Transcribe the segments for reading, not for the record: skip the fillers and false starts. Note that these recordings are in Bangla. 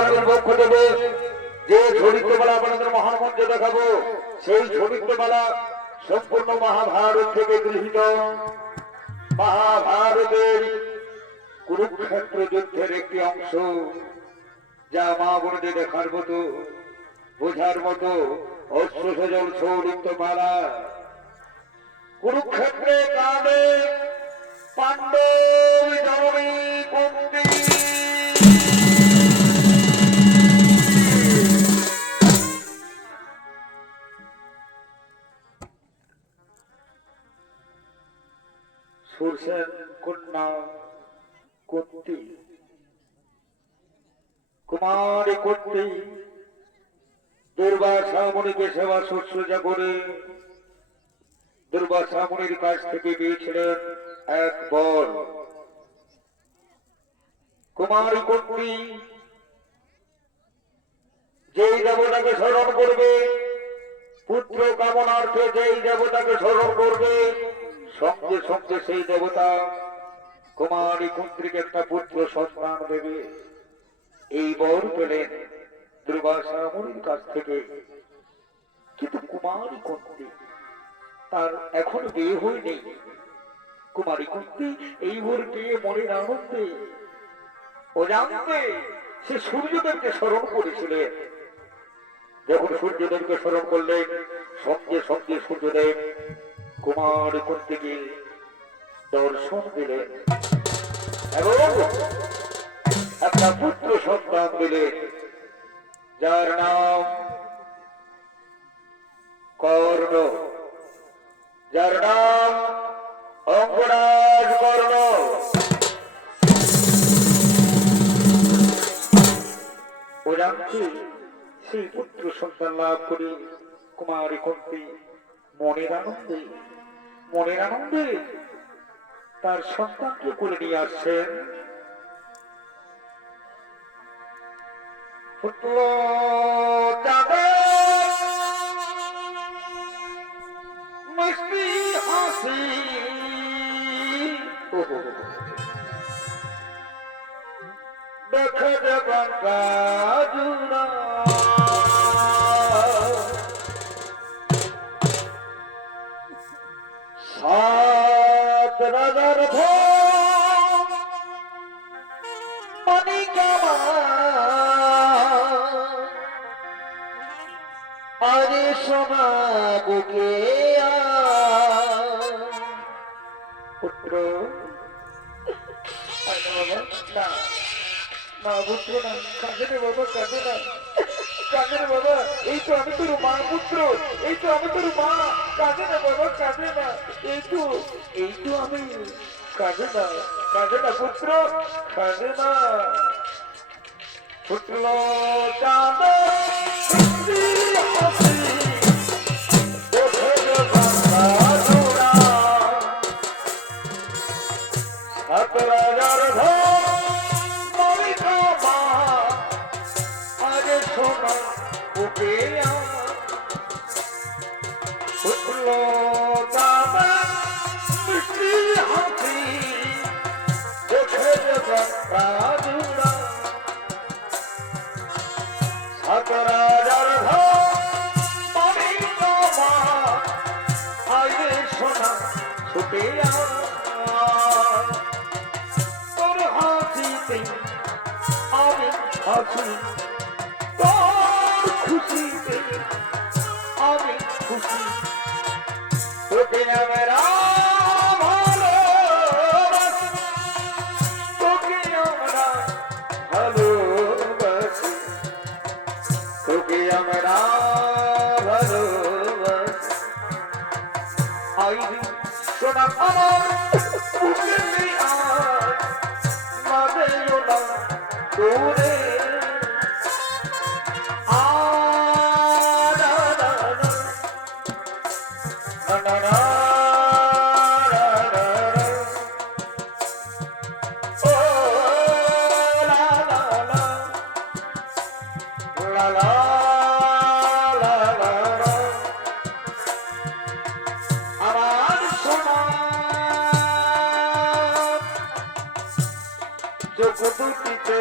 একাডেমির পক্ষ থেকে যে চরিত্রমালা আপনাদের মহামঞ্চে দেখাবো সেই চরিত্রমালা সম্পূর্ণ মহাভারত থেকে গৃহীত। মহাভারতের কুরুক্ষেত্র যুদ্ধের একটি অংশ, যা মা বোনদের দেখার মতো, বোঝার মতো অস্ত্র সজল চরিত্র মালা। কুরুক্ষেত্রে কালে পাণ্ডব জননী কুন্তি সুরসেন কন্যা কুন্তি, কুমারী কুন্তি দুর্বাসা মুনিকে সেবা শুশ্রূষা করে দুর্বাসা মুনির কাছ থেকে পেয়েছিলেন এক বর। কুমারী কুন্তি যেই দেবতাকে স্মরণ করবে, পুত্র কামনার্থে যেই দেবতাকে স্মরণ করবে, সঙ্গে সঙ্গে সেই দেবতা কুমারী কুন্তিকে একটা পুত্র সন্তান দেবে। এই বর পেলেন দুর্বাসা মুনির কাছ থেকে। কিন্তু কুমারী কুন্তি তার এখনো বিয়ে হয়নি। কুমারী কুন্তি এই বর পেয়ে মনের আনন্দে ও জানতে সে সূর্যদেবকে স্মরণ করেছিলেন। যখন সূর্যদেবকে স্মরণ করলেন, সঙ্গে সঙ্গে সূর্যদেব কুমারী কুন্তিকে দর্শন দিলেন এবং একটা পুত্র সন্তান দিলেন, যার নাম কর্ণ, যার নাম অঙ্গরাজ কর্ণ। ও জানতে সেই পুত্র সন্তান লাভ করে কুমারী কুন্তি মনের আনন্দে তার সন্তানকে কোলে নিয়ে আসছেন। পুত্র মিষ্টি হাসি দেখে দেবান রাজুরা সাত রাজার মানিকামা আরে সোনা বুকে পুত্র না না পুত্র না, কাঁদে রে বাবা, কাঁদে না, কাঁদে রে বাবা, এই তো আমি তোর মা পুত্র, এই তো আমি তোর মা, কাঁদে না বাবা, কাঁদে না, এই তো আমি, কাঁদে না পুত্র, কাঁদে না। পুত্র কাঁদে তোর হাসিতে আমি হাসি, তোর খুশিতে আমি খুশি, তোকে আমরা ভালোবাসি, তোকে আমরা ভালোবাসি, তোকে আমরা ভালোবাসি। আইরি সোনা আমার পুত্রী আর মাদেও না তোরে চোখ দুটিতে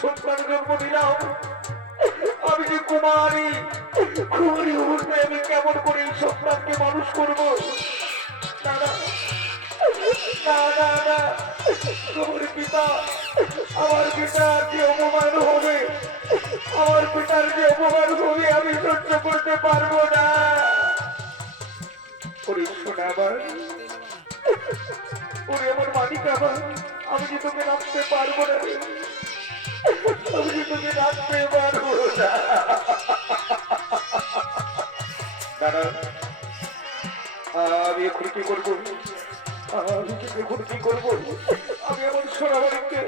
সন্তান জন্ম দিলাম, আমি যে কুমারী, কুমারী অবস্থায় আমি কেমন করে এই সন্তানকে মানুষ করবো? না না না না না, তোমার পিতা, আমার পিতার যে অপমান হবে, আমার পিতার যে অপমান হবে আমি সহ্য করতে পারবো না। ওরে শোনা আমার, ওরে আমার মালিক আমার, আমি যে তোকে রাখতে পারবো না, আমি যে তোকে রাখতে পারবো না। দাদা, আমি এখন কি করবো? আমি এখন কি করবো? আমি আমার সোনাবাড়িকে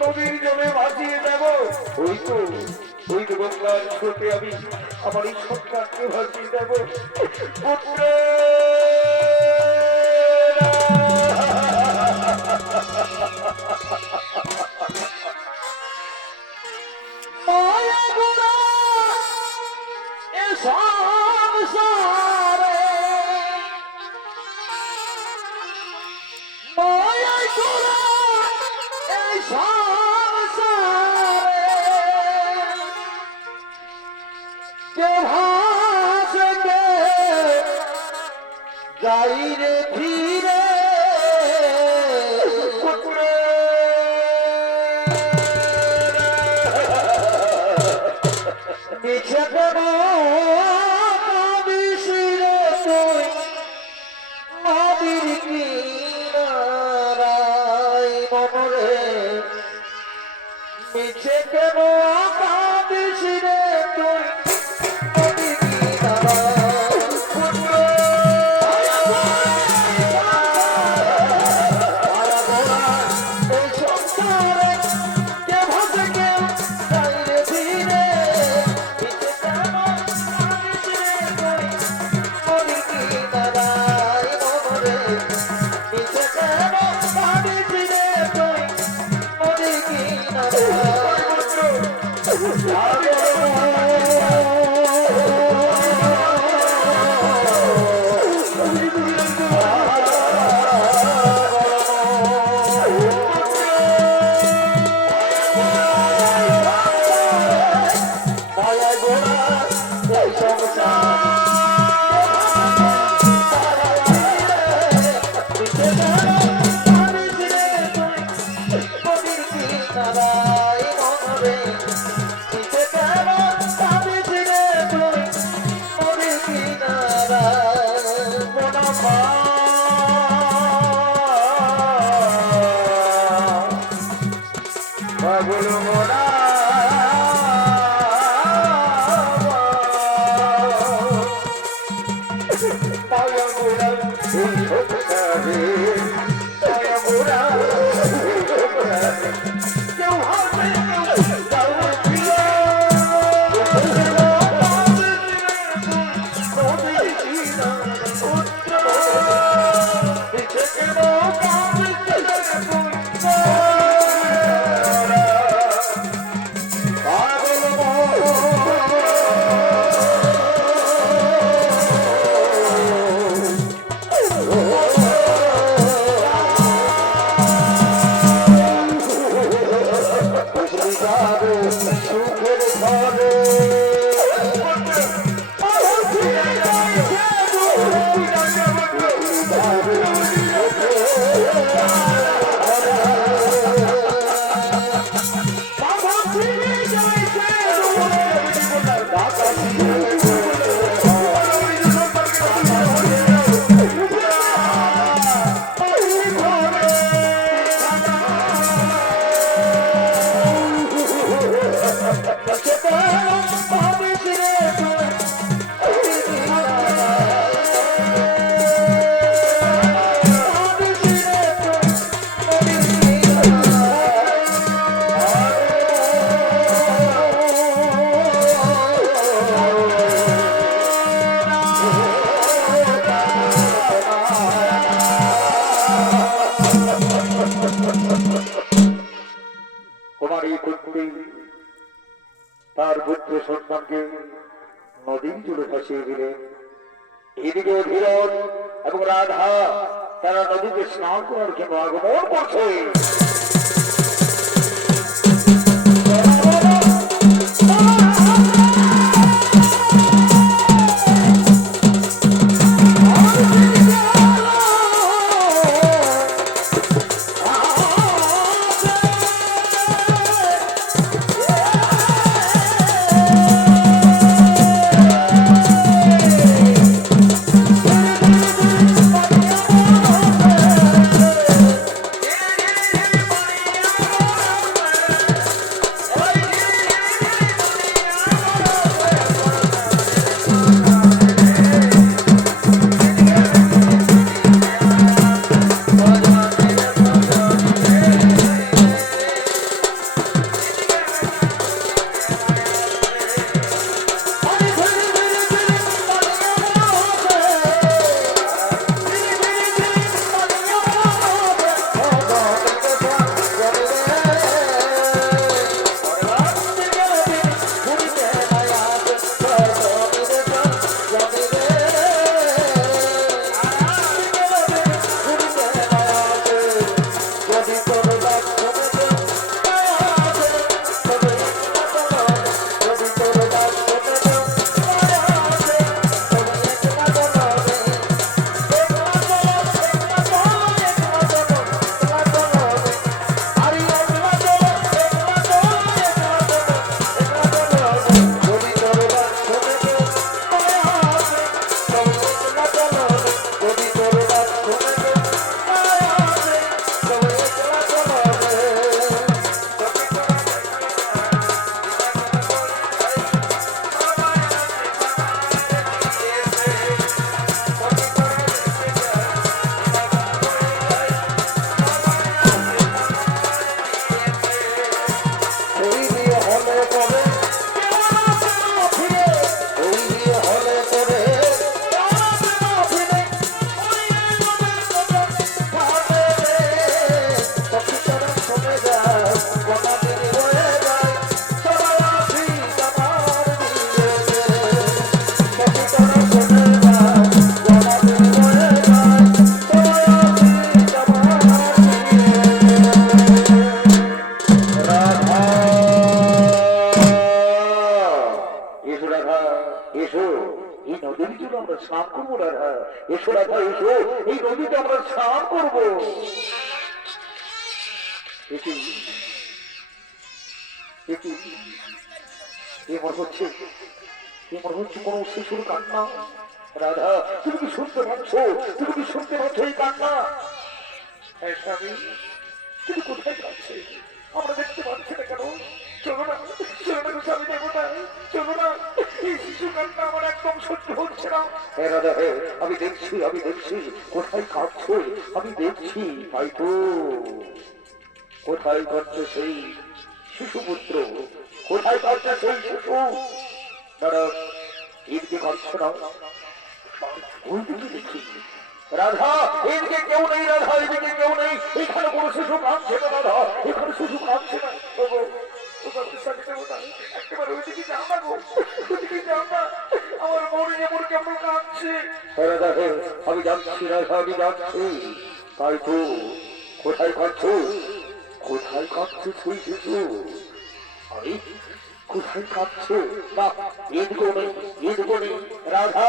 নদীর জলে ভাসিয়ে দেবো। ওই তো গঙ্গার স্রোতে আমি আমার এই সন্তানকে ভাসিয়ে দেবো। পুত্রে যাই রে ধীরে মিছে কেন বিশিরে তুই নদীর কিনারায় মনরে মিছে কেন বিশিরে তুই নদীর কিনারায় তার পুত্র সন্তানকে নদীর জলে ভাসিয়ে দিলেন। এদিকে ধীরজ এবং রাধা তারা নদীতে স্নান করার জন্য আগমন করছে। এসো রাধা এসো, এই নদীতে আমরা স্নান করবো। এটি এটি এমন হচ্ছে, এমন হচ্ছে কোন শিশুর কান্না। রাধা তুমি কি শুনতে পাচ্ছ? তুমি কি শুনতে পাচ্ছ এই কান্না? হ্যাঁ স্বামী, তুমি কোথায় যাচ্ছে? আমরা দেখতে পাচ্ছি না কেন? চলো না, চলো না গো স্বামী দেবতা, চলো না। এই শিশু কান্না আমার একদম সহ্য হচ্ছে না। হ্যাঁ রাধা হ্যাঁ, আমি দেখছি কোথায় কাঁদছো, আমি দেখছি। তাই তো কোথায় কাঁদছে সেই শিশুপুত্র, কোথায় কাঁদছে সেই শিশু? দাঁড়া, এদিকে কাঁদছে না, ওইদিকে দেখি। রাধা এদিকে কেউ নেই, রাধা এদিকে কেউ নেই, এখানে কোনো শিশু কাঁদছে না। রাধা এখানে শিশু কাঁদছে না। ওগো, ওগো স্বামী দেবতা, একেবারে ওইদিকে যাও না গো, ওইদিকে যাও না। আমার মনে যেমন কেমন কাঁদছে। হ্যাঁ রাধা হ্যাঁ, আমি যাচ্ছি রাধা, আমি যাচ্ছি। তাই তো কোথায় কাঁদছো, কোথায় কাঁদছে সেই শিশু? আরে কোথায় কাঁদছে? না এদিকে নেই, এদিকে নেই। রাধা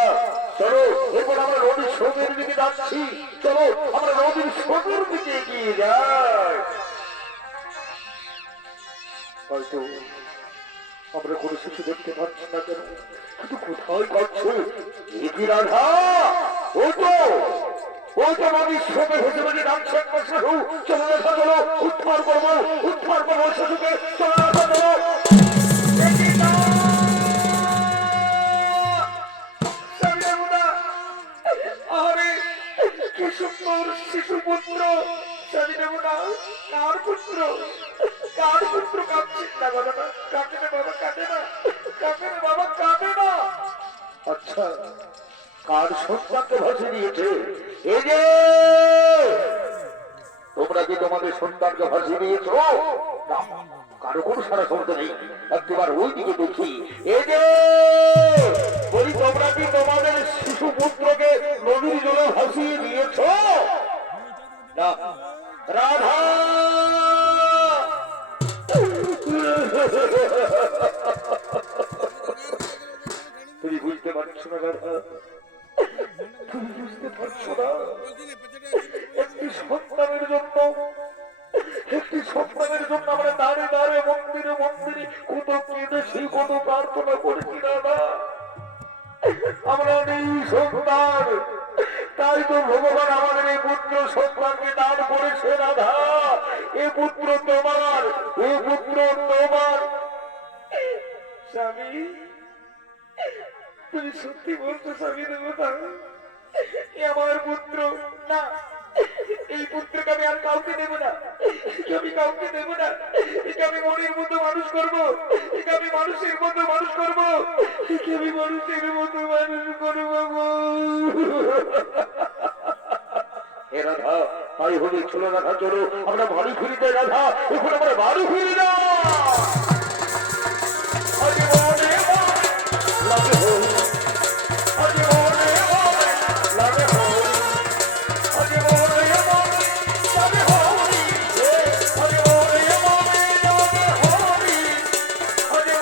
চলো, এরপর আমরা নদীর স্রোতের দিকে যাচ্ছি। চলো আমরা নদীর স্রোতের দিকে এগিয়ে যাই। হয়তো আমরা কোনো শিশু দেখতে পাচ্ছি না কেন, কিন্তু কোথায় কাঁদছে? এগিয়ে রাধা, ওই তো নদীর স্রোতে ভেসে ভেসে যাচ্ছে একটা শিশু। চলো রাধা চলো, উদ্ধার করবো শিশুকে। চলো রাধা চলো। স্বামী দেবতা, আরে কি সুন্দর শিশু পুত্র। স্বামী দেবতা, কার পুত্র? কার পুত্র কাঁদছে? না বাবা না, কাঁদে না বাবা, কাঁদে না, কাঁদে না বাবা, কাঁদে না। আচ্ছা কার সন্তানকে ভাসে দিয়েছে? এই যে তোমরা কি তোমাদের সন্তানকে ভাসিয়ে দিয়েছ? না, কারো কোনো সারা শব্দ নেই। একবার ওই দিকে দেখি। এই যে বলি তোমরা কি তোমাদের শিশু পুত্রকে নদীর জলে ভাসিয়ে দিয়েছ? না রাধা তুমি বুঝতে পারছো না রাধা, তুমি বুঝতে পারছো না? একটি সন্তানের জন্য, একটি সন্তানের জন্য আমরা দাঁড়ে দাঁড়ে মন্দিরে মন্দিরে কত কেঁদেছি, কত প্রার্থনা করেছি দাদা। আমরা নেই সন্তান, তাই তো ভগবান আমাদের এই পুত্র সন্তানকে দান করেছে রাধা। এ পুত্র তোমার, এ পুত্র তোমার। স্বামী তুমি সত্যি বলছো স্বামী দেবতা? এ আমার পুত্র না, এই পুত্রকে আমি আর কাউকে দেবো না, একে আমি কাউকে দেবো না। একে আমি মনের মতো মানুষ করবো, একে আমি মানুষের মতো মানুষ করবো, একে আমি মানুষের মতো মানুষ করবো গো। এ রাধা তাই হলে চলো রাধা চলো, আমরা বাড়ি ফিরি যাই রাধা, এখন আমরা বাড়ি ফিরি না। আরে মনে লাগে হোক, আরে মনে লাগে হোক, আরে মনে যাবে হরি, আরে মনে যাবে হরি, আরে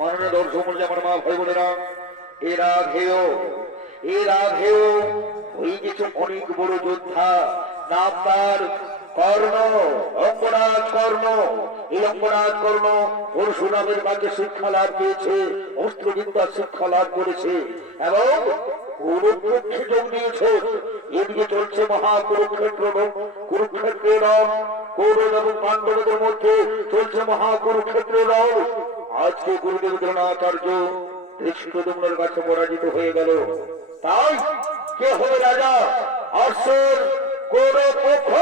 মাননীয় দর্শক মন্ডলী, আমার মা ভাই বোনেরা, এরা ধেয় হয়ে গেছে অনেক বড় যোদ্ধা। নাম তার কর্ণ, অঙ্গরাজ কর্ণ। এই অঙ্গরাজ কর্ণ পরশুরামের কাছে শিক্ষা লাভ পেয়েছে, অস্ত্রবিদ্যার শিক্ষা লাভ করেছে এবং কুরুক্ষেত্রে যোগ দিয়েছে। এদিকে চলছে মহাকুরুক্ষেত্র, কুরুক্ষেত্রের রণ। কৌরব এবং পাণ্ডবদের মধ্যে চলছে মহাকুরুক্ষেত্রের রণ। আজকে গুরুদেব দ্রোণাচার্য ধৃষ্টদ্যুম্নের কাছে পরাজিত হয়ে গেল। তাই কে হবে রাজা? অশ্বর কৌরব পক্ষ।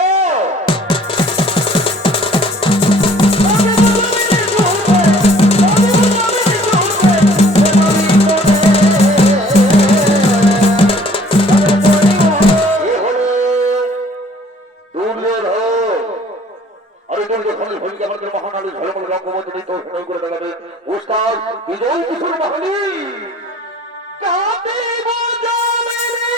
আমাদের মহানালী ঝলমল রঙ্গমন্ত্রী করে দেখাবে উস্তাদ বিজয় কিশোর মহালী। কাটি বোঝা মেরে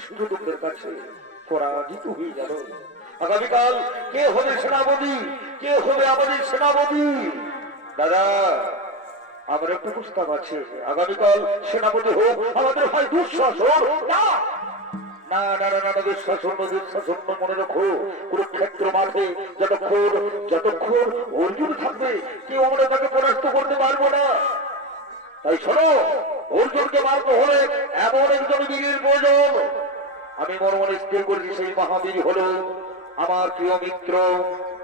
দুষ্টদের কাছে পরাজিত হয়ে গেল। আগামীকাল কে হবে সেনাপতি, কে হবে আমাদের সেনাপতি? দাদা, আমার একটা প্রস্তাব আছে। আগামীকাল সেনাপতি হোক আমাদের ভাই দুঃশাসন। না না না না না, দুঃশাসন দুঃশাসন মনে রাখো, কুরুক্ষেত্র মাঠে যতক্ষণ অর্জুন থাকবে কেউ আমরা তাকে পরাস্ত করতে পারবো না। তাই শোনো, অর্জুনকে মারতে হলে এমন একজন বীরের প্রয়োজন। আমি মনে মনে স্থির করেছি সেই মহাবীর হলো আমার প্রিয় মিত্র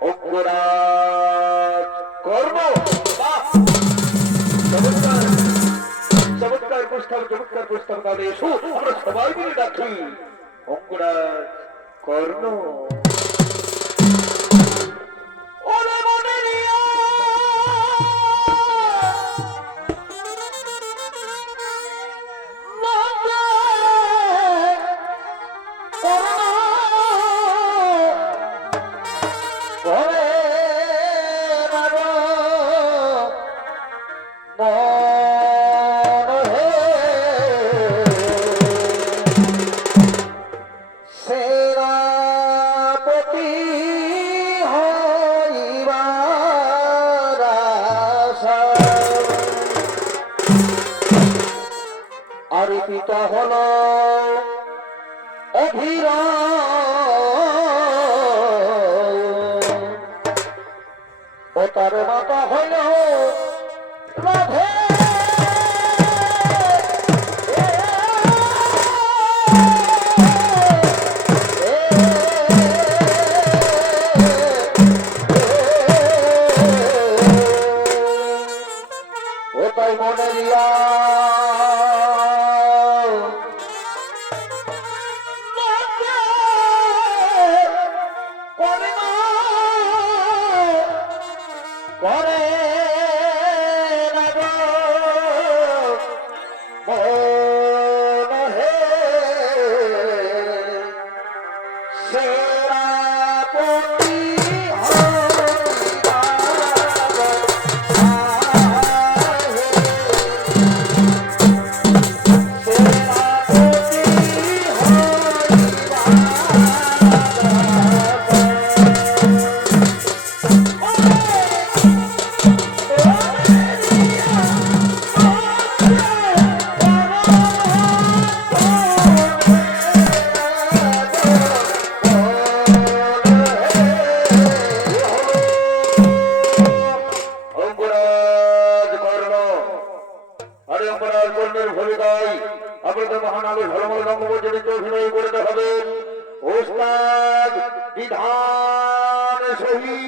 অঙ্গরাজ কর্ণ। চমৎকার চমৎকার প্রস্তাব, চমৎকার প্রস্তাব। তাহলে এসো আমরা সবাই মিলে ডাকি অঙ্গরাজ কর্ণ। ওরে মনে নিয়া পিতা হল ও তার মাতা হল রাধে। ও তাই মনে রিয়া অভিনয় করে দেখাবেন ওস্তাদ বিধান শহীদ।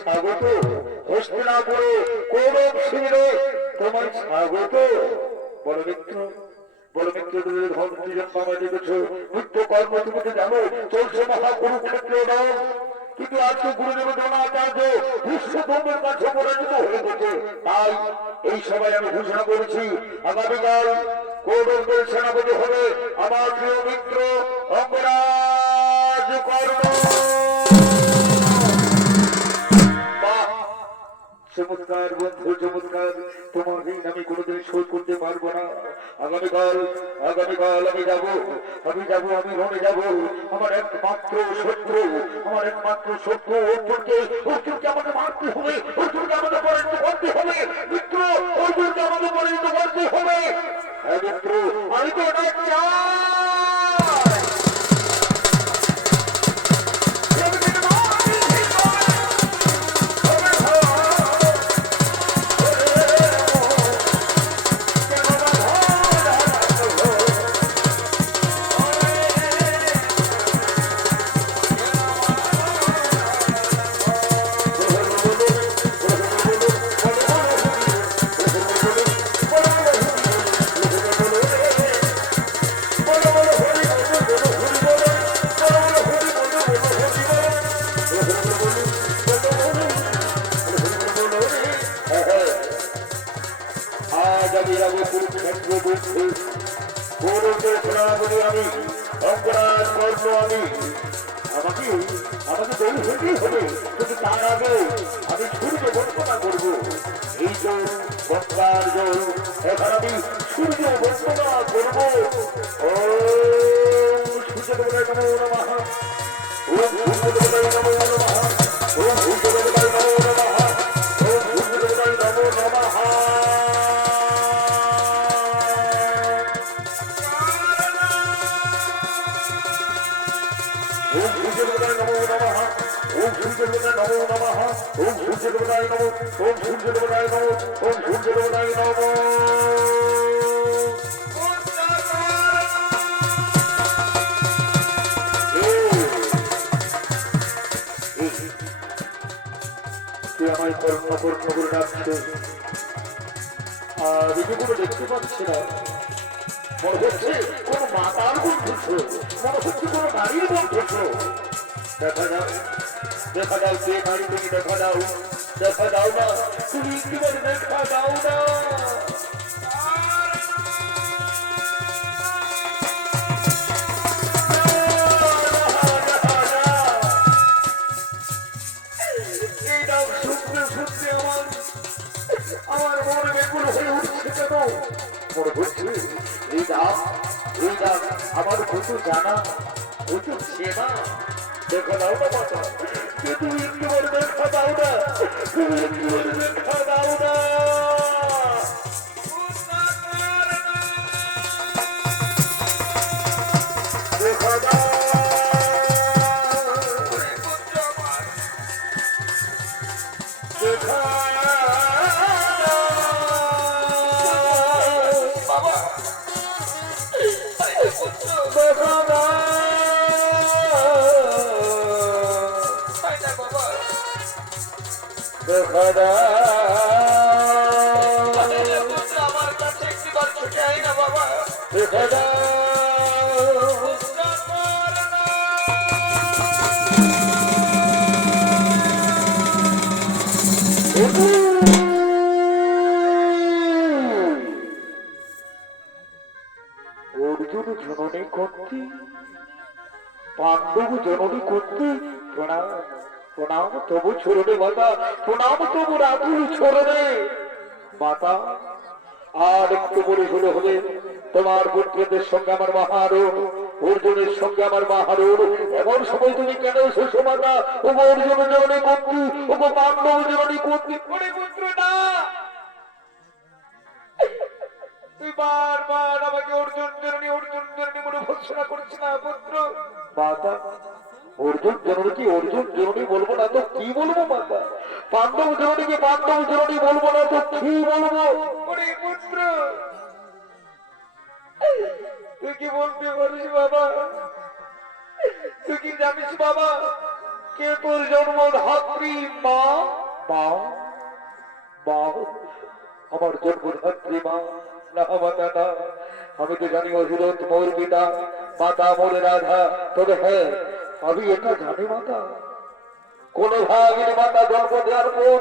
স্বাগত হস্তিনাপুরে কৌরব শিবিরে তোমার স্বাগত। বড় মিত্র নিত্য কর্ম তুমি তো জানো চলছে মহাকুরুক্ষেত্র নাম, কিন্তু আজকে গুরুদেব দ্রোণাচার্য বিশ্বধর্মের কাছে পরাজিত হয়ে গেছে। তাই এই সবাই আমি ঘোষণা করেছি আগামীকাল কৌরবদের সেনাপতি হবে আমার প্রিয় মিত্র অঙ্গরাজ কর্ণ। চমৎকার বন্ধু, চমৎকার। তোমার ঋণ আমি কোনোদিন শোধ করতে পারবো না। আগামীকাল আমি যাবো, আমি রণে যাবো। আমার একমাত্র শত্রু অর্জুনকে আমাকে মারতে হবে, অর্জুনকে আমাকে পরাজিত করতে হবে মিত্র, অর্জুনকে আমাকে পরাজিত করতে হবে। হ্যাঁ মিত্র, আমি তো এটা চাই। আমাকে তৈরি হতেই হবে, কিন্তু তার আগে আমি সূর্য বর্তনা করবো। এই তো গঙ্গার জল, এখন আমি সূর্য বর্তনা করবো। ও সূর্য নমঃ। ওম সূর্যদেবতায় নমো নমঃ ওম সূর্যদেবতায় নমো নমঃ ওম সূর্যদেবতায় নমো ওম সূর্যদেবতায় নমো ওম সূর্যদেবতায় নমো তুই আমায় কর্ম কর্ম করে রাখছে আর এই কোনো দেখতে পাচ্ছি না মনে হচ্ছে কোন মাতার বন্ধুছ মনে হচ্ছে কোন নারীর বন্ধুছ দেখা যাও কে নারী তুমি দেখা দাও না তুমি জীবন দেখা দাও না এই নাম শুনতে শুনতে আমার মন বেকুল হয়ে উঠছে কেন মনে হচ্ছে এই নাম আমার কত জানা কত সেবা দেখা দাও না মাতা তুমি একটু দেখা দাও না তুমি একটু দেখা দাও না দেখা দাও দেখা আমার কাছে একটিবার ছুটে আই না বাবা। অর্জুন জননী করতে পাণ্ডব জননী করতে প্রণাম প্রণাম তবু ছোড়ে মাতা প্রণাম তবু রাতুল ছোড়ে মাতা আর একটু বলে হলে হবে তোমার পুত্রদের সঙ্গে আমার মহারণ অর্জুনের সঙ্গে আমার মহারণ এমন সময় তুমি কেন এসেছো মাতা ও অর্জুন জননী করতে ও পাণ্ডব জননী করতে পুত্র না তুই বারবার আমাকে অর্জুন জননী বলে ভৎসনা করছিস না পুত্র মাতা অর্জুন জননী বলবো না তো কি বলবো মাতা পাণ্ডব জননীকে পাণ্ডব জননী বলবো না তো কি বলবো পুত্র তুই কি বলতে পারিস বাবা তুই কি জানিস বাবা কে তোর জন্মধাত্রী মা মা মা আমার জন্মধাত্রী মা না মাতা না আমি তো জানি অহিরত মোর পিতা মাতা মোর রাধা তবে হ্যাঁ আমি এটা জানি মাতা কোন ভাগিনী মাতা জন্ম দেওয়ার পর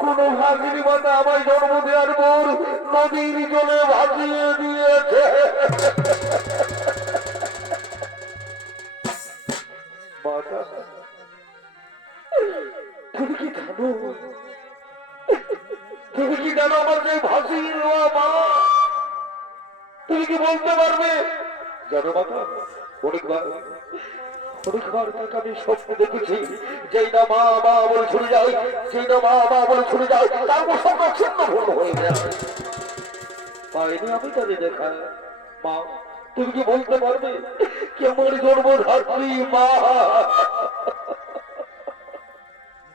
কোন ভাগিনী মাতা আমায় জন্ম দেওয়ার পর নদীর জলে ভাসিয়ে দিয়েছে মাতা তুমি কি জানো তুমি কি জানো আমার যে ভাসিয়ে দেওয়া মা তুমি কি বলতে পারবে জানো মাতা অনেকবার তাকে আমি স্বপ্ন দেখেছি যেই না মা বলে ছুটে যায় যেই না মা বলে ছুটে যায় তারপর স্বপ্ন ছিন্ন ভূম হয়ে যায় পাইনি আমি তাদের দেখা মা তুমি কি বলতে পারবে কি আমার জন্মধাত্রী মা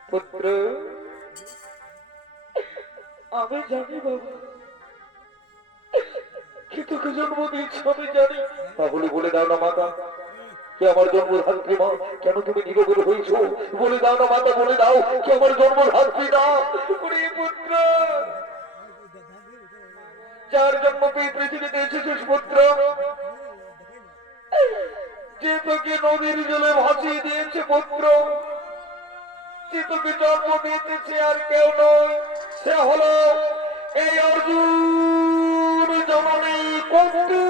পুত্র আমি জানি বাবা কি তোকে জন্ম দিয়েছি আমি জানি তাহলে বলে দাও না মাতা কে আমার জন্মধাত্রী মা কেন তুমি নিরবের হয়েছ বলে দাও না মাতা বলে দাও কে আমার জন্মধাত্রী না পুত্র যার জন্ম পেয়ে পৃথিবীতে এসেছিস পুত্র যে তোকে নদীর জলে ভাসিয়ে দিয়েছে পুত্র যে তোকে জন্ম দিয়েছে আর কেউ নয় সে হলো এই অর্জুন জননী কুন্তি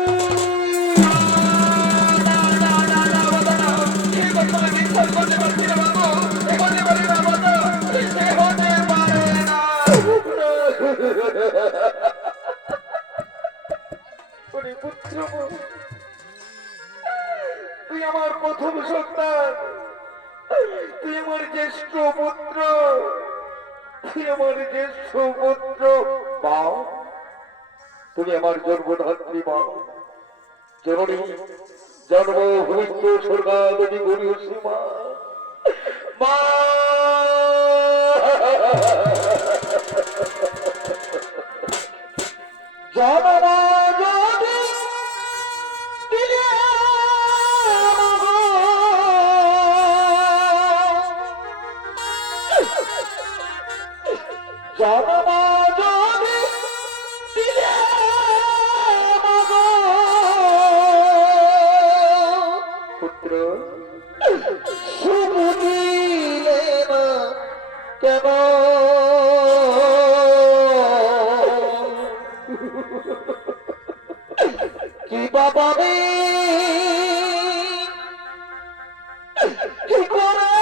তুই আমার প্রথম সন্তান তুই আমার জ্যেষ্ঠ পুত্র তুই আমার জ্যেষ্ঠ পুত্র মা তুমি আমার জন্মধাত্রী মা জননী জন্ম ভূমিত্ব স্বর্গাদি গরীয় সীমা মা জনমা যদি দিলে জনমা যদি দিলে পুত্র শুভ দিলে মা কি বাবা কি করেছিলাম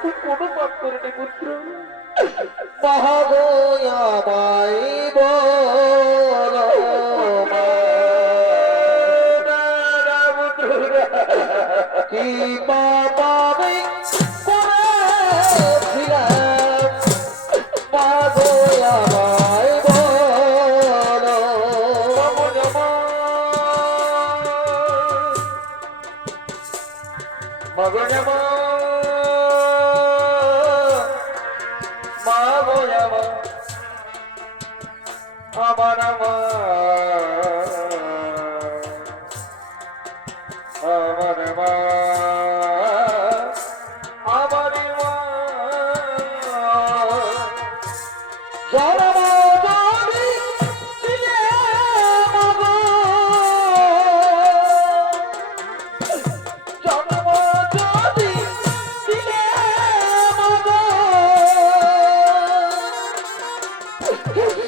তুই কোনো পাপ করিনি পুত্র। মহাগয়ামাই বল কি পাবে করেছিলাম মহাগয়ামাই বল মগনমা মাগয়ামা আমার মা আমার মা আমার মা জনম যদি দিলে মগো জনম যদি দিলে মগো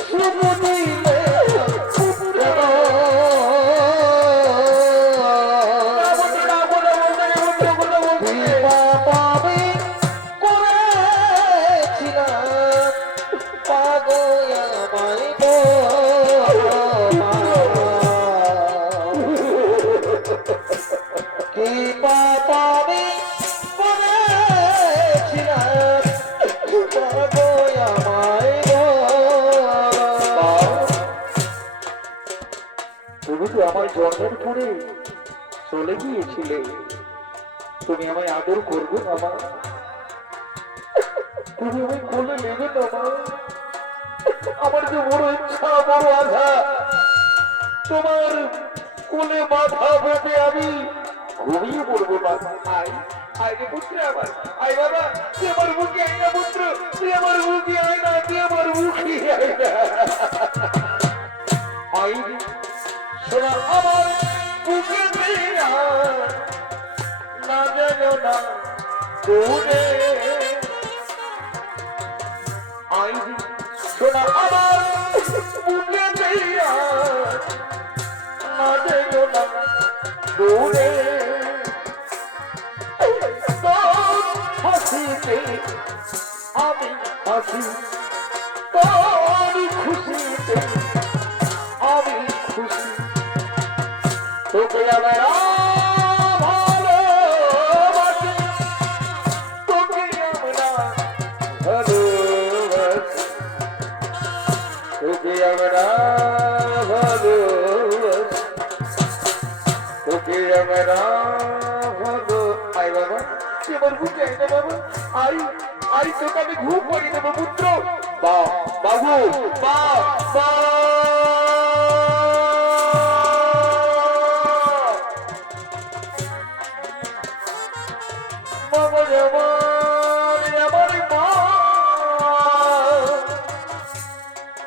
শুভ দিলে পাবে করেছিলাম পাগয়ামাই কি পাবে করেছিলাম পাগয়ামাই তুমি তো আমার জন্মের পরে চলে গিয়েছিলে, তুমি আমায় আদর করবে মামা, তুমি আমায় কোলে নেবে না মা। আমার যে বড় ইচ্ছা বড় আশা তোমার কোলে মাথা পেতে আমি ঘুমিয়ে পড়বো মা। আয় আয় রে পুত্র আমার, আয় বাবা, তুই আমার বুকে আয় না পুত্র, তুই আমার বুকে আয় না, তুই আমার বুকে আয় না। আই শোনা আমার বুকে দিয়া না যেন না দূরে আই শোনা আমার বুকে দিয়া না যেন না দূরে তোর হাসিতে আমি হাসি, তোর খুশিতে আমি খুশি, তোকে আমার ভালোবাসি, তোকে আমরা ভালোবাসি, তোকে আমরা ভালোবাসি, তোকে আমরা ভালো। আয় বাবা, তুই আমার বুকে আয় না বাবা, আয় আয়, তোকে আমি ঘুম পাড়িয়ে দেবো পুত্র। বা বাবু বা বা আমার মা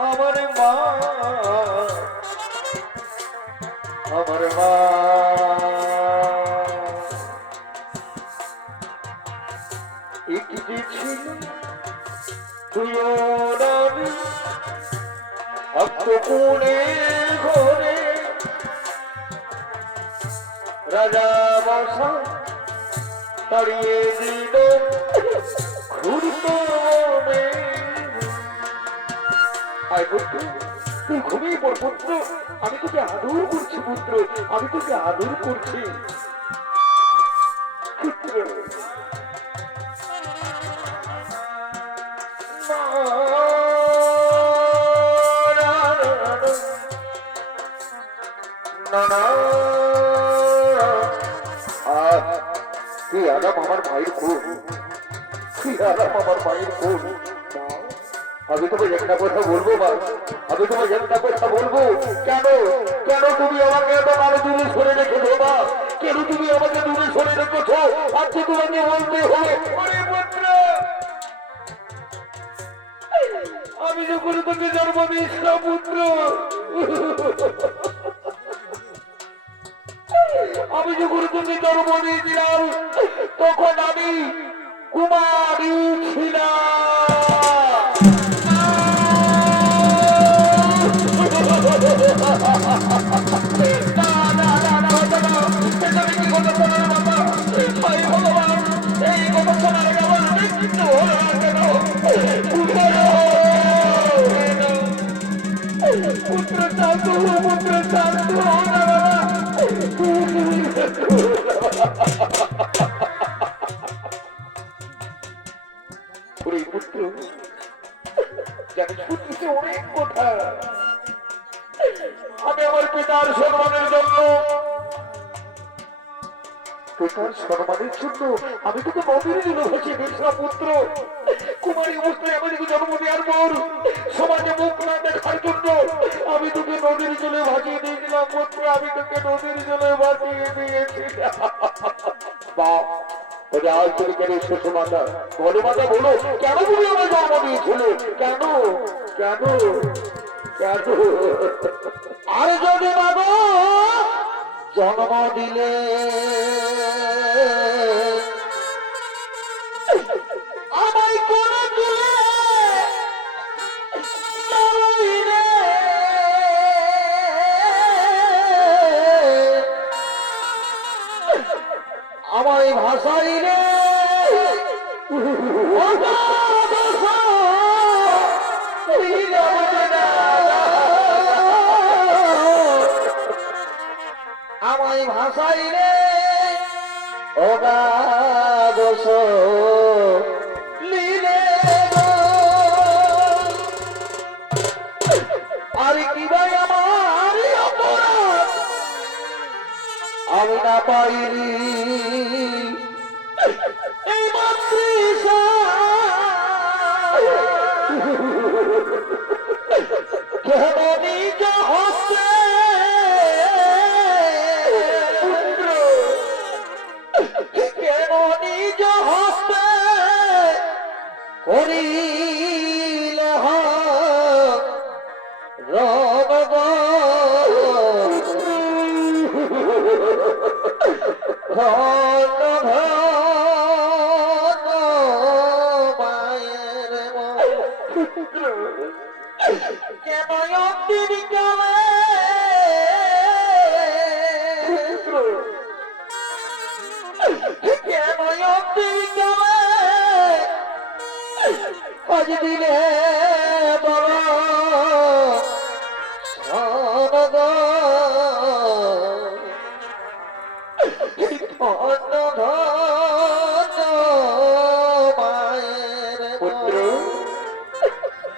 আমার মা আমার মা একটি ছিল তুইও নামি কোণে ঘরে রাজা বসা তাড়িয়ে দিল ঘুরতো মনে। আয় পুত্র, তুই ঘুমিয়ে পড় পুত্র, আমি তোকে আদর করছি পুত্র, আমি তোকে আদর করছি পুত্র। আর কি আরাম আমার ভাইয়ের খুব, কি আরাম আমার ভাইয়ের খুব। আমি তোমায় একটা কথা বলবো মা, আমি তোমায় একটা কথা বলবো। কেন কেন তুমি আমাকে এত আরো দূরে সরে রেখেছো মা? কেন তুমি আমাকে দূরে সরে রেখেছো? আজকে তোমাকে বলতে হবে। ওরে পুত্র, আমি যখন তোকে জন্ম দিয়েছিলাম পুত্র, আমি যখন তোকে জন্ম দিয়েছিলাম তখন আমি কুমারী ছিলাম। না না না না হতো না, এটা কি কথা শোনার বাবা? হায় ভগবান, এই কথা শোনার আগে আমার মৃত্যু হলো না কেন? পুত্র শান্তু, পুত্র শান্তু হও না বাবা। ওরে পুত্র, জানিস পুত্রকে অনেক কথা আমি আমার পিতার সম্মানের জন্য, পিতার সম্মানের জন্য আমি তোকে নদীর জন্য ভাসিয়ে দিয়েছিলাম পুত্র। কুমারী অবস্থায় আমি তোকে জন্ম দেওয়ার পর সমাজে মুখ না দেখার জন্য আমি তোকে নদীর জলে ভাসিয়ে দিয়েছিলাম পুত্র। আমি তোকে নদীর জলে ভাসিয়ে দিয়েছিলাম। বাপ, ওরে আজ তুমি কেন শেষ মাতা, বলো মাতা বলো, কেন তুমি আমার জন্ম দিয়েছিলে? কেন কেন কেন? আর যদি বাবা জন্ম দিলে আমায় করে দিলে নইলে আমায় ভাষাইলে আমায় ভাষাইলে অগাধ লীলে আর কি ভাই আমার অপরাধ আমি না পাইনি এই মাতৃষা কেন নিজ হস্তে কেন নিজ হস্তে করিলে রব মায়ের কেন অন্তিম কালে কেন অন্তিম কালে আজ দিলে বড় সনগ ধন্য ধন্য মায়ের পুত্র,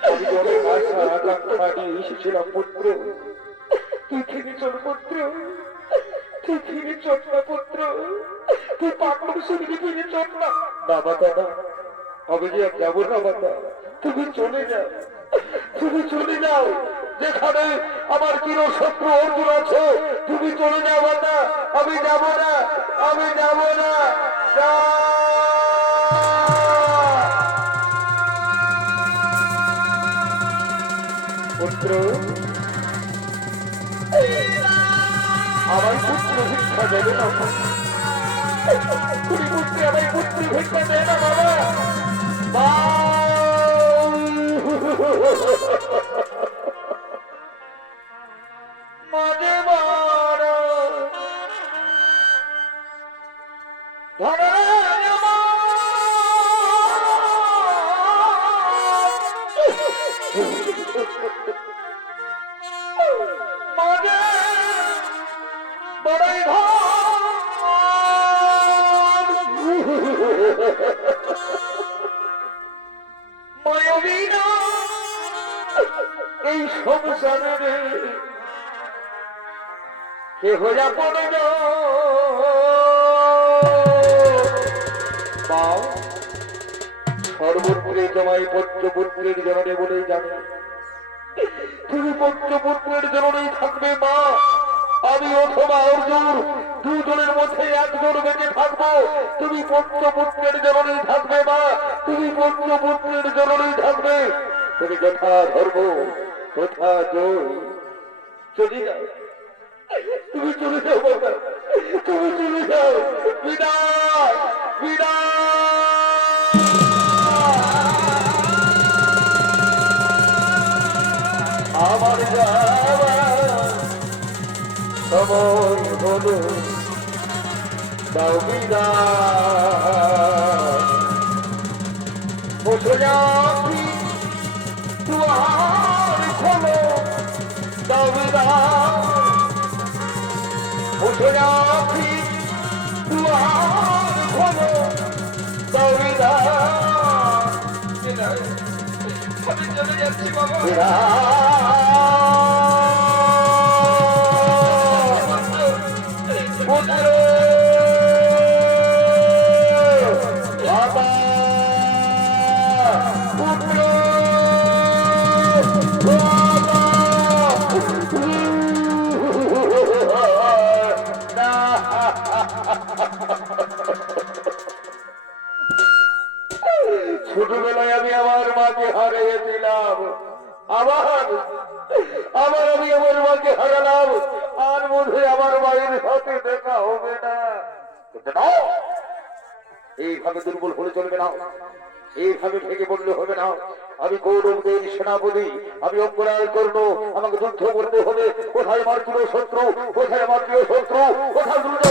আমি অনেক আশা আকাঙ্ক্ষা নিয়ে এসেছিলাম পুত্র। তুই ফিরে চল পুত্র, তুই ফিরে চল না পুত্র, তুই পাগল শরীরে ফিরে চল না। না মাতা না, আমি যে আর যাবো না মাতা। তুমি চলে যাও, তুমি চলে যাও যেখানে আমার চির শত্রু অর্জুন আছে। তুমি চলে যাও না, আমি যাব না, আমি যাব না। যা। পুত্র, আমার পুত্র ভিক্ষা দেবে না, তুমি পুত্রে আমার পুত্র ভিক্ষা দেবে না বাবা। মাঝে বড় ধরে মাঝে বড়ই মায়াবীন এই সংসারে কে হইয়া পড়ে পাও সর্বত্রে তোমায় পত্রপুত্রের জননে বলেই জানি তুমি পত্রপুত্রের জননেই থাকবে মা। আমি অথবা অর্জুন দুজনের মধ্যে একজন বেঁচে থাকবো। তুমি পত্রপুত্রের জননেই থাকবে মা, তুমি পত্রপুত্রের জননেই থাকবে। তুমি যথা ধর্ম তথা জয় চলে যাও, তুমি চলে যাও বাবা, তুমি চলে যাও। বিদায় বিদায়। আমার যাওয়ার সময় হলো, দাও বিদায়। বসে যাচ্ছি দুয়ার খোলো, দাও বিদায়। বসে যাচ্ছি দুয়ার খোলো, দাও বিদায়। আমি চলে যাচ্ছি বাবা। পুত্র বাবা, পুত্র বাবা, ছোটবেলায় আমি আমার মাকে হারিয়েছিলাম, আবার আবার আমি আমার মাকে হারালাম। আর বোধে আমার মায়ের সাথে দেখা হবে না। কিন্তু না, এইভাবে দুর্বল হলে চলবে না, এইভাবে ভেঙে পড়লে হবে না। আমি গৌরবদের সেনাপতি, আমি অঙ্গরায় কর্ণ, আমাকে যুদ্ধ করতে হবে। কোথায় আমার প্রিয় শত্রু, কোথায় আমার প্রিয় শত্রু, কোথায় দ্রুত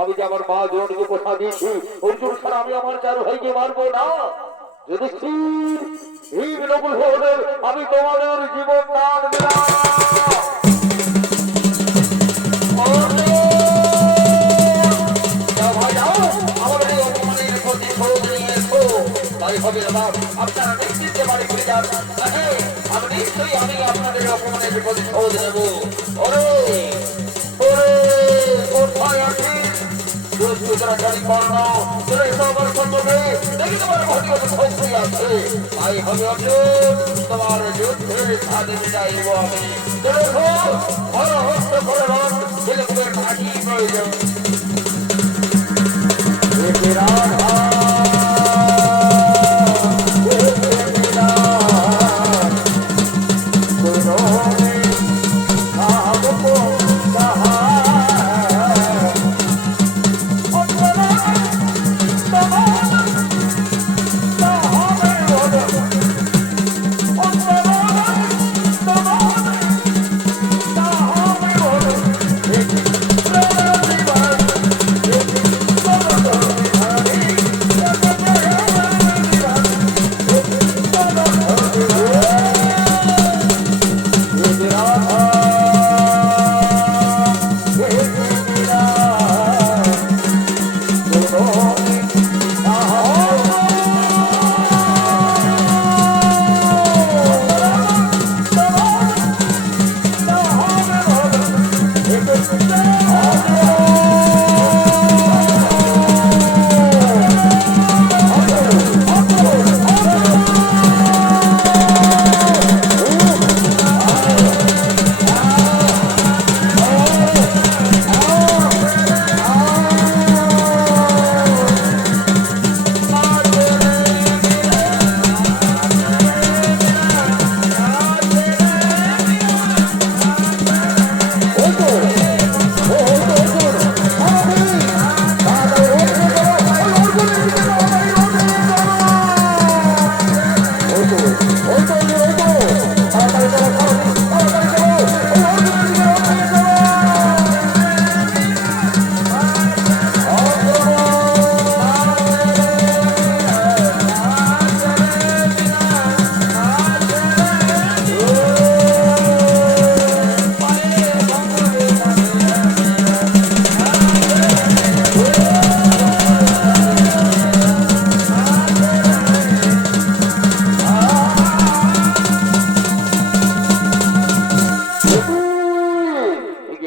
আমি যে আমার মা জনকে পোষা দিয়েছি, অর্জুন ছাড়া আমি আমার চার ভাইকে মারবো না। যদি আমি তোমাদের জীবন দান দিলাম। আপনারা নিশ্চিন্তে বাড়ি ফিরে যান। আমি নিশ্চয়ই আমি আপনাদের অপমানের প্রতিশোধ নেব। ওরে ওরে কোথায় আছিস দুষ্কৃতরাচারী কর্ণ, তোরা এসব আমার সঙ্গে দেখি তোমার ঘটিত শক্তি আছে। তাই হবে অর্জুন, তোমার যুদ্ধের স্বাধীন চাইব আমি। তোরা ঘর হস্ত করে রন ছেলেগুলোর ঘাঁটি প্রয়োজন।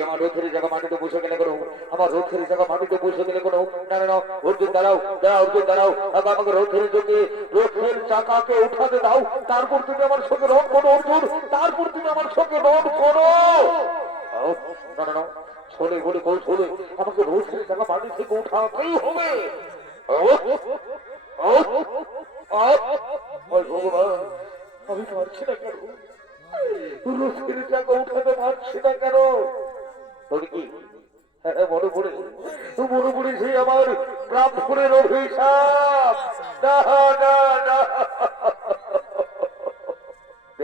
আমার রথের জায়গা মাটিতে বসে গেলে কোনো আমার রথের জায়গা মাটিতে বসে গেলে কোনো না না না অর্জুন দাঁড়াও দাঁড়াও অর্জুন দাঁড়াও আমাকে রথের যোগে রথের চাকাকে উঠাতে দাও তারপর তুমি আমার সঙ্গে রথ করো অর্জুন তারপর তুমি আমার সঙ্গে রথ করো না না না শোনে বলে কৌশলে আমাকে রথের জায়গা মাটি থেকে উঠাতেই হবে ভগবান আমি পারছি না কেন রথের জায়গা উঠাতে পারছি না কেন তবে কি মনে পড়ে সেই আমার প্রাপ্তপুরের অভিশাপ না না না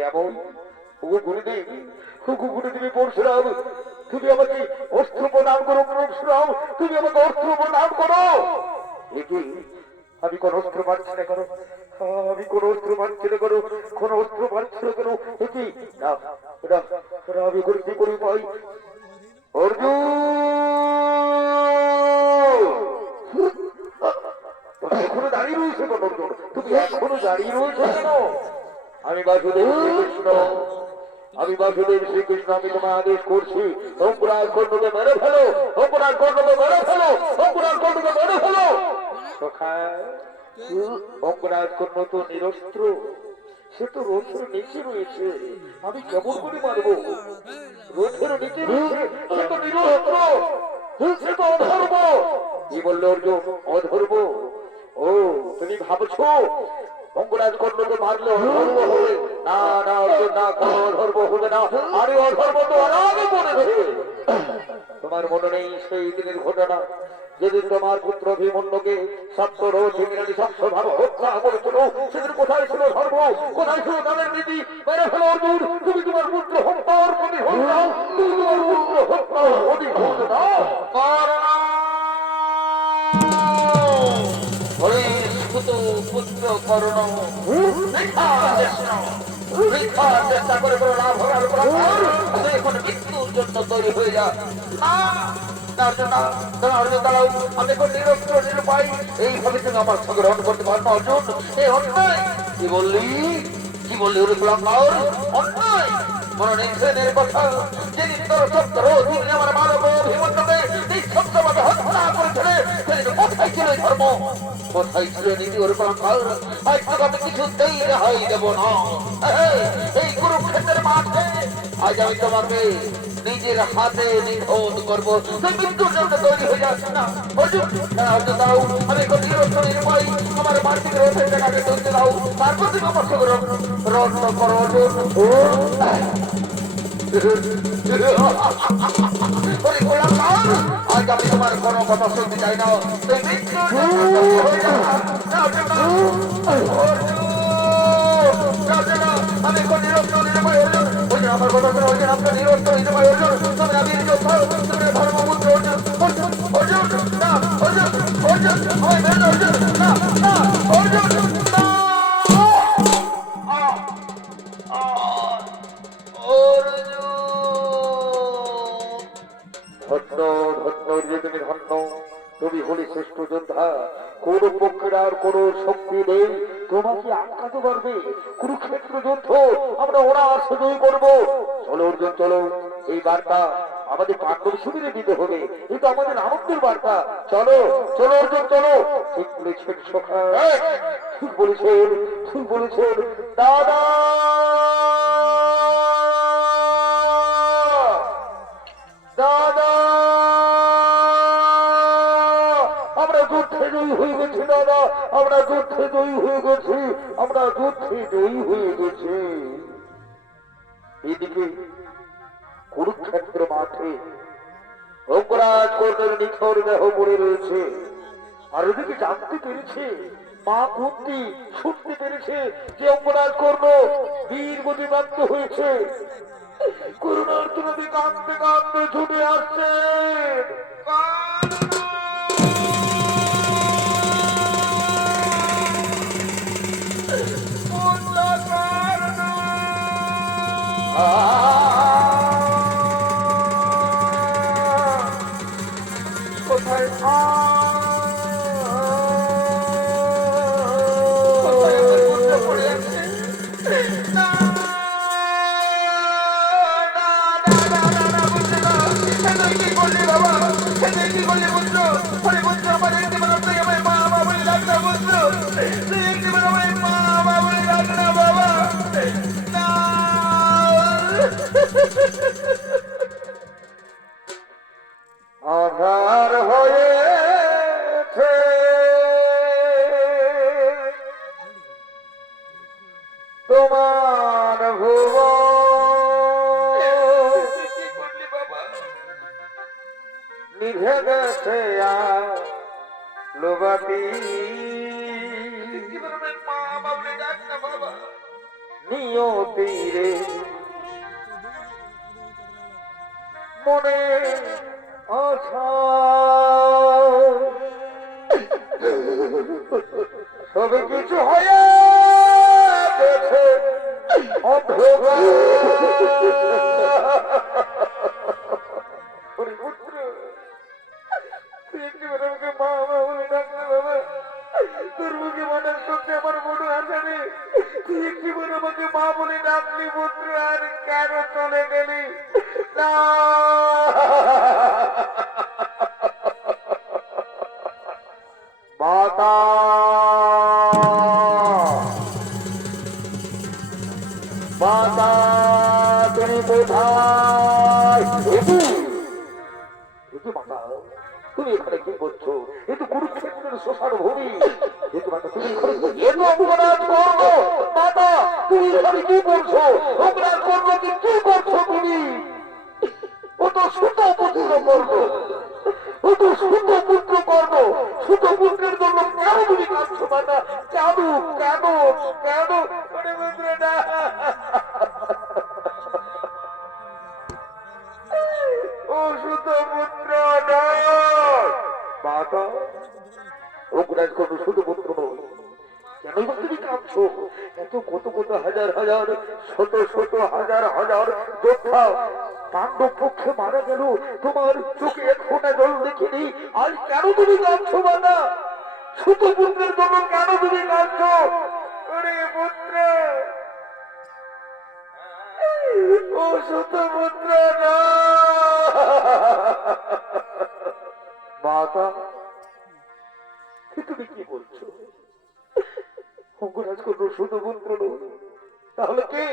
এমন গুরুদেবী পরশুরাম তুমি আমাকে অস্ত্র প্রদান করো পরশুরাম তুমি আমাকে অস্ত্র প্রদান করো এটি আমি কোন অস্ত্র পাচ্ছি না করো আমি কোন অস্ত্র পাচ্ছি না করো কোন অস্ত্র পাচ্ছি না করো এটি না আমি করে কি করি পাই অর্জুন এখনো দাঁড়িয়ে রয়েছে কেন অর্জুন তুমি এখনো দাঁড়িয়ে রয়েছে কেন আমি বাসুদেব শ্রীকৃষ্ণ আমি তোমার আদেশ করছি অঙ্কুরাজ কর্ণকে মেরে ফেলো অঙ্কুরাজ কর্ণকে মেরে ফেলো অঙ্কুরাজ কর্ণকে মেরে ফেলো অঙ্কুরাজ কর্ণ তো নিরস্ত্র সে তো রথের নিচে রয়েছে আমি কেমন করে মারবো রথের নিচে রয়েছে সে তো নিরস্ত্র সে তো অধর্ম কি বললো অর্জুন অধর্ম ও তুমি ভাবছো অঙ্কুরাজ কর্ণকে মারলে অধর্ম হবে না না অর্জুন না কোনো অধর্ম হবে না আরে অধর্ম তো আগে মনে হবে তোমার মনে নেই সেই দিনের ঘটনা যেদিন তোমার পুত্র ভীমন্যকে হত্যা করেছিল সেদিন কোথায় ছিল ধর্ম কোথায় ছিল তাদের নীতি মেরে ফেলো অর্জুন তুমি তোমার পুত্র হত্যার প্রতি হত্যা তুমি তোমার পুত্র হত্যার প্রতি হত্যা পুত্র করণ চেষ্টা করে কোনো লাভ হওয়ার এখন মৃত্যুর জন্য তৈরি হয়ে যা এইভাবে তুমি আমার সঙ্গে গ্রহণ করতে পারো না অর্জুন এই অন্যায় কি বললি ওরে গোলাঙ্গার অন্যায় মনে নেই কথা যেদিন তোর সত্তর আমার মানব ভীমন্ডকে এই সত্যবাদে হত্যা করেছিলে সেদিন কোথায় ছিল এই ধর্ম কোথায় ছিল নীতি ওরে গোলাঙ্গার আজ তোকে আমি কিছুতেই রেহাই দেব না এই কুরুক্ষেত্রের মাঠে আজ আমি তোমাকে নিজের হাতে নিধন করবো মৃত্যুর জন্য তৈরি হয়ে যাচ্ছে না অর্জুন দাও আমি নির্ভয় আমার মানসিক রথের জায়গাকে তৈরি দাও তারপর তুমি আমার সঙ্গে রত্ন করো অর্জুন আজ আমি তোমার কোনো কথা শুনতে চাই না আমি কোন নিরস্ত্র নির্ভয় অর্জুন আমার কথা শুনে অর্জুন আপনার নিরস্ত্র নির্ভয় অর্জুন তুমি আমি ধর্মপুত্র অর্জুন না অর্জুন অর্জুন না অর্জুন তুমি হলে শ্রেষ্ঠ যোদ্ধা কোন পক্ষের আর কোন শক্তি নেই তোমাকে আটকাতে পারবে কুরুক্ষেত্র যুদ্ধ আমরা ওরা সুযোগ করবো চলো অর্জুন চলো এই বার্তা আমাদের পাণ্ডব শিবিরে দিতে হবে কিন্তু আমাদের আনন্দের বার্তা চলো চলো অর্জুন চলো ঠিক বলেছেন সখা ঠিক বলেছেন দাদা দাদা আমরা যুদ্ধে জয়ী হয়ে গেছি দাদা আমরা যুদ্ধে জয়ী হয়ে গেছি এদিকে কুরুক্ষেত্র মাঠে অঙ্গরাজ কর্ণের নিথর দেহ পড়ে রয়েছে আর ওদিকে জানতে পেরেছে মা কুন্তি শুনতে পেরেছে যে অঙ্গরাজ কর্ণ বীর গতি প্রাপ্ত হয়েছে। করুণার্থ নদী কাঁদতে কাঁদতে ছুটে আসছে। কোথায় কোথায় আমার পুত্র পড়ে আছে? না, না, না, না, না, না, পুত্র না। এ তুই কি করলি বাবা? এ তুই কি করলি পুত্র? ওরে পুত্র, আমার একটিবার তুই আমায় মা মা বলে ডাক না পুত্র। তুই একটিবার আমায় মা মা বলে ডাক না বাবা। না। আধার হয়েছে তোমার ভুবন, কি করলি বাবা? নিভে গেছে লোবাতি, একটিবার আমায় মা মা বলে ডাক না বাবা। নিয়তিরে মনে আশা সব কিছু হয়ে গেছে অন্ধকার। ওরে পুত্র, তুই একটিবার আমাকে মা মা বলে ডাক না বাবা। তোর মুখে মানার সত্যি আমার বড় আশা রে। তুই একটিবার আমাকে মা বলে ডাকলি পুত্র, আর কেন চলে গেলি? না, মাতা মাতা তুমি কোথায়? মাতা তুমি এখানে কি করছো? এ তো কুরুক্ষেত্রের শ্মশান ভূমি। মাতা তুমি এখানে অঙ্গরাজ কর্ণ। মাতা তুমি এখানে কি করছো? অঙ্গরাজ কর্ণকে কি করছো তুমি? ও তো সুত পুত্র কর্ণ, ও তো সুত পুত্র কর্ণ। সুত পুত্রের জন্য কেন তুমি কাঁদছো মাতা? কেন কেন কেন? ওরে পুত্র না। ও সুত পুত্র নয়। মাতা অঙ্গরাজ কর্ণ সুত পুত্র নয়। কেনই বা তুমি কাঁদছো? এত কত কত হাজার হাজার শত শত হাজার হাজার যোদ্ধা পাণ্ডব পক্ষে মারা গেল, তোমার চোখে এক ফোঁটা জল দেখিনি। আর কেন তুমি কাঁদছো মাতা? সুত পুত্রের জন্য কেন তুমি কাঁদছো? ওরে পুত্র, ও সুত পুত্র নয়। মাতা তুমি কি বলছো? অঙ্গরাজ কর্ণ সুত পুত্র নয়, তাহলে কে?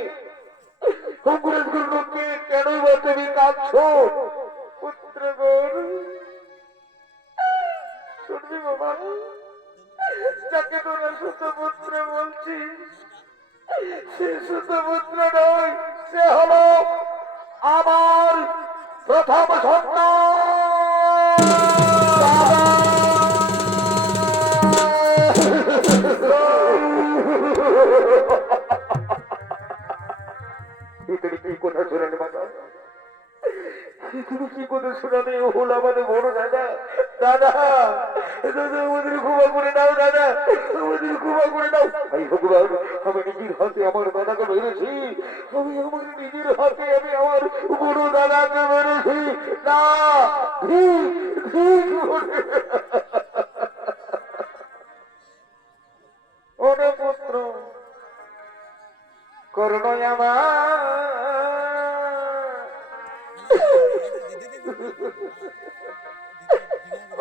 অঙ্গরাজ কর্ণ কে? কেনই বা তুমি কাঁদছো? পুত্র গৌর, শুনবি বাবা, যাকে তোরা সুত পুত্র বলছিস, সে সুত পুত্র নয়, সে হলো আমার প্রথম তুমি কি কথা শোনালে মাতা? তুমি কি কথা শোনালে? ও হলো আমাদের বড় দাদা। দাদা দাদা আমাদের ক্ষমা করে দাও, দাদা আমাদের ক্ষমা করে দাও। ভাই ভগবান, আমি নিজের হাতে আমার দাদাকে মেরেছি। আমি আমার নিজের হাতে আমি আমার বড় দাদাকে মেরেছি। না, ঠিক ঠিক বলে। ওরে পুত্র করুণায় আমার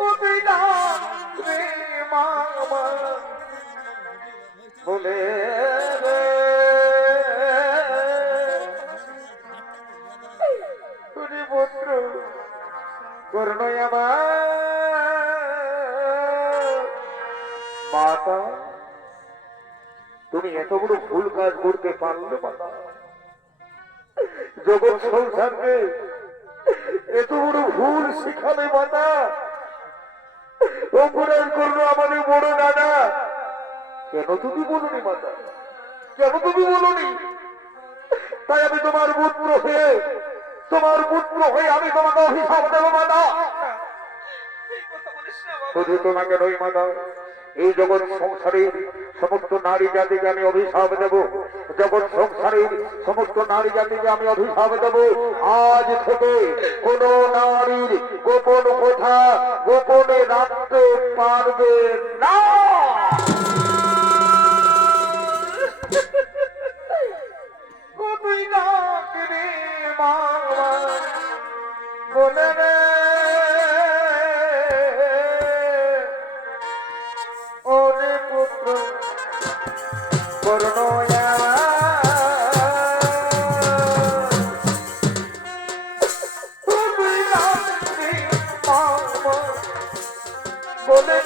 ওই নাম রে মামা বলে রে ওরে পুত্র করুণায় আমার মাতা তুমি এত বড় ভুল কাজ করতে পারলে মাতা? জগৎ সংসারকে এত বড় ভুল শিখালে মাতা? অঙ্গরাজ করলো আমাদের বড় দাদা, কেন তুমি বলনি মাতা, কেন তুমি বলনি? তাই আমি তোমার পুত্র হয়ে, তোমার পুত্র হয়ে আমি তোমাকে অভিশাপ দেবো মাতা। শুধু তোমাকে নই মাতা, এই জগৎ সংসারের সমস্ত নারী জাতিকে আমি অভিশাপ দেব। জগৎ সংসারের সমস্ত নারী জাতিকে আমি অভিশাপ দেব। আজ থেকে কোন নারীর গোপন কথা গোপনে রাখতে পারবে না। কোথায় ডাকরে মা বলে রে ওরে পুত্র করুণা বলে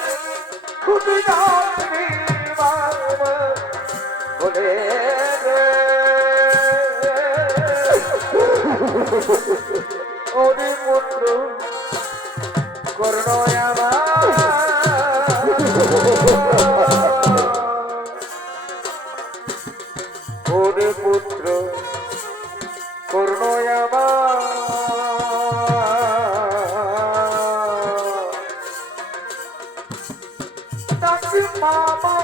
খুবই ডাকরে মা বলে ওরে পুত্র করুণা ওরে পুত্র করুণা ডাকি মামা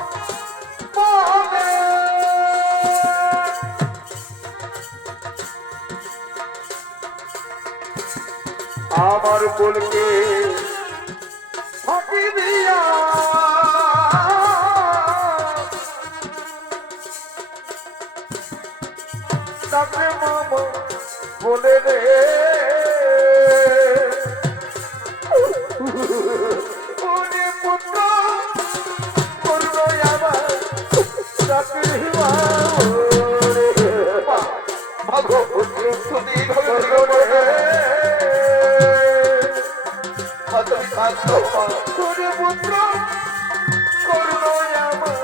বলে আমার কোলকে ফাঁকি দিয়া ডাকে মামা বলে রে ওরে পুত্র করলো আমার ডাকে মাগো পুত্র তুমি করলো রে তোরে পুত্র করলো আমার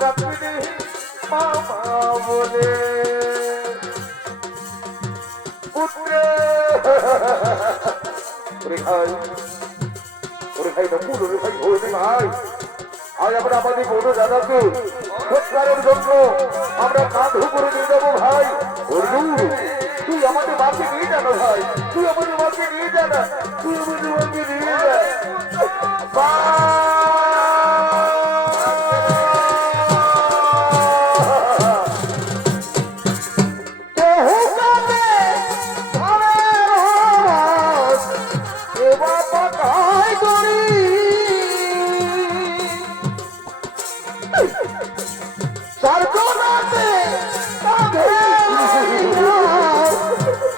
ডাকে মামা বলে পুত্র ওরে ভাই, ওরে ভাই বাবু, ওরে ভাই ওরে ভাই, আজ আমরা আমাদের বড় দাদাকে সৎকারের জন্য আমরা কাঁধ করে নিয়ে যাবো ভাই। অর্জুন তুই আমাদের মাকে নিয়ে জানো ভাই, তুই আমাদের মাকে নিয়ে জানা, তুই আমাদের মাকে নিয়ে যা।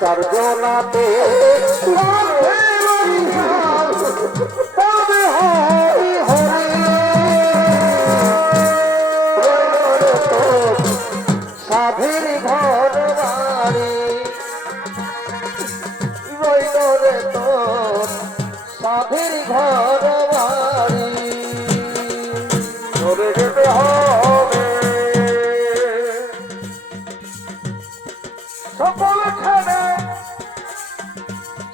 চারজনাতে সাধের ঘর বাড়ি রইল রে তোর সাধের ঘর বাড়ি ধরে যেতে হবে সকল ছেড়ে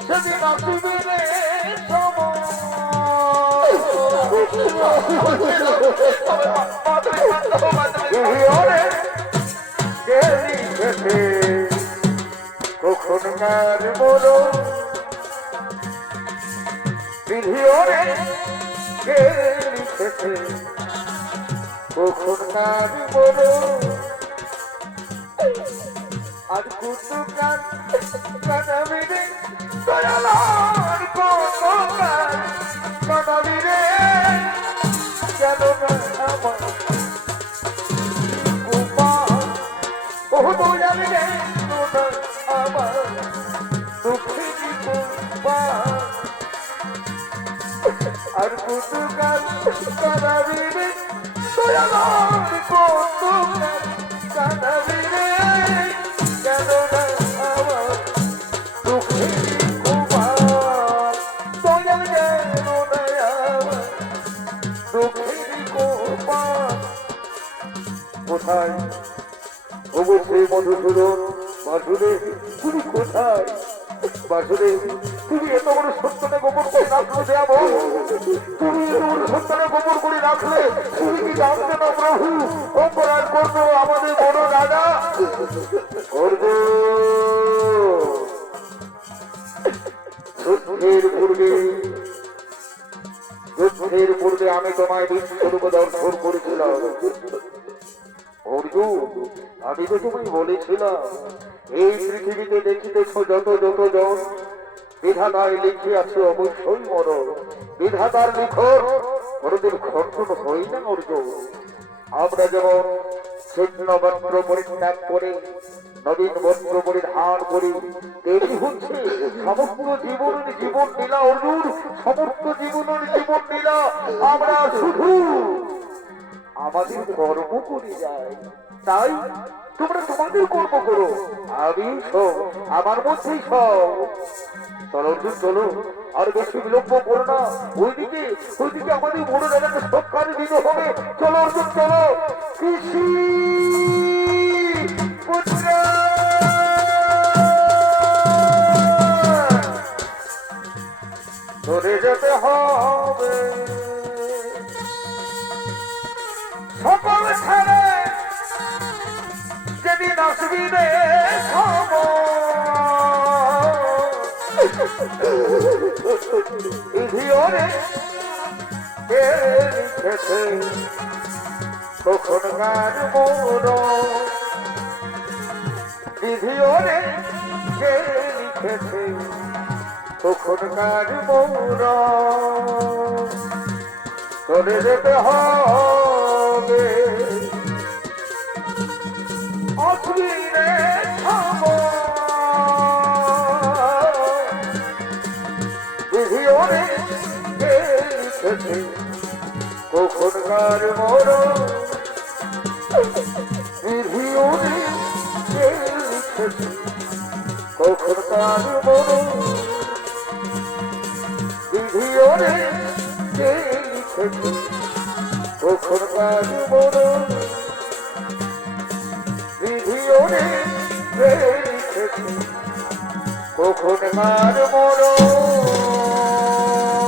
সেদিন আসিবে রে কখনকার বলো বিধি ওরে কে লিখেছে কখনকার বলো আর কুতু কান কানাবি রে দয়ালার কতকার কানাবি রে কেন না আমার কুপা ও দয়াল রে না আমার দুঃখের কুপা আর কুতু কান কানাবি রে দয়ালার কতকার কানাবি রে কেন না আমার দুঃখের কুমার দয়াল কেন না আমার দুঃখের কুমার। কোথায় অবশ্যই মধুসূদন বাসুদেব, তুমি কোথায় বাসুদেব? তুমি এত বড় সত্যটা গোপন করে রাখলে দেব, তুমি এত বড় সত্যটা গোপন করে রাখলে তুমি কি জানতে না প্রভু অপরাধ করবো আমাদের বড় দাদা করবো যুদ্ধের পূর্বে আমি তোমায় বিশ্বরূপ দর্শন করেছিলাম অর্জুন। আমি তো তুমি বলেছিলাম এই পৃথিবীতে দেখিতেছ যত যত জন বিধাতায় লিখিয়াছে অবশ্যই মরণ। বিধাতার লিখন কোনদিন খণ্ডন হই না অর্জুন। আমরা যেমন ছিন্ন বস্ত্র পরিত্যাগ করে নবীন বস্ত্র পরিধান করি, তেমনি হচ্ছে সমস্ত জীবনের জীবন লীলা অর্জুন। সমস্ত জীবনের জীবন লীলা আমরা শুধু আমাদের কর্ম করে যাই। তাই তোমরা তোমাদের কর্ম করো, আমি সব আমার মধ্যেই সব। চলো অর্জুন চলো, আর বেশি বিলম্ব করো না। ওইদিকে আমাদের বড় দাদাকে সৎকার দিতে হবে। চলো অর্জুন চলো। কৃষি পুত্র চলে যেতে হবে সকল ছেড়ে, যেদিন আসবি রে ইধিওরে লিখেছে কখনকার মোর, বিধিওরে লিখেছে কখনকার মোর। চলে যেতে হবে অশ্বিনে বিধিওরে লিখেছে কখনকার মোর, বিধিওরে লিখেছে কখনকার মোর, বিধিওরে লিখেছে কখনকার মোর, বিধিওরে লিখেছে কখনকার মোর।